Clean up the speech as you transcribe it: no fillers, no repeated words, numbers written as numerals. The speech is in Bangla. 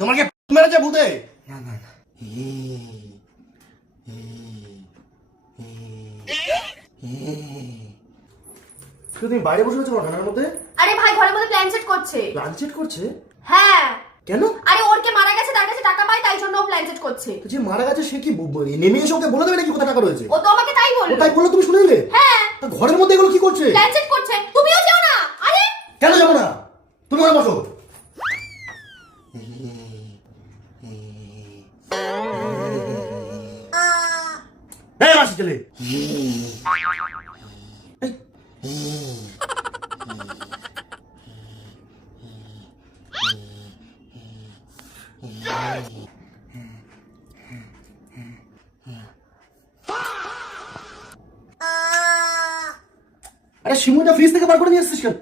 তোমার কি মেরেছে ভূতে? না না না, তুমি বাইরে বসে আছো ঠান্ডার মধ্যে? আরে ভাই ঘরের মধ্যে প্ল্যান সেট করছে। প্ল্যান সেট করছে? হ্যাঁ। কেন? আরে ওর কে মারা গেছে, তার কাছে টাকা পায়, তাই জন্য ও প্ল্যান সেট করছে। তো যে মারা গেছে সে কি নেমে এসে ওকে বলে দেবে নাকি কোথায় টাকা রয়েছে? ও তো আমাকে তাই ও বললো। তাই বললো, তুমি শুনে নিলে? হ্যাঁ। তা ঘরের মধ্যে এগুলো কি করছে? প্ল্যান সেট করছে, তুমিও যাও না। আরে কেন যাবো না? তুমি ওখানে বসো। এই মাসি ছেলে, আরে শিমুটা ফ্রিজ থেকে বার করে নিয়ে আসছিস কেন?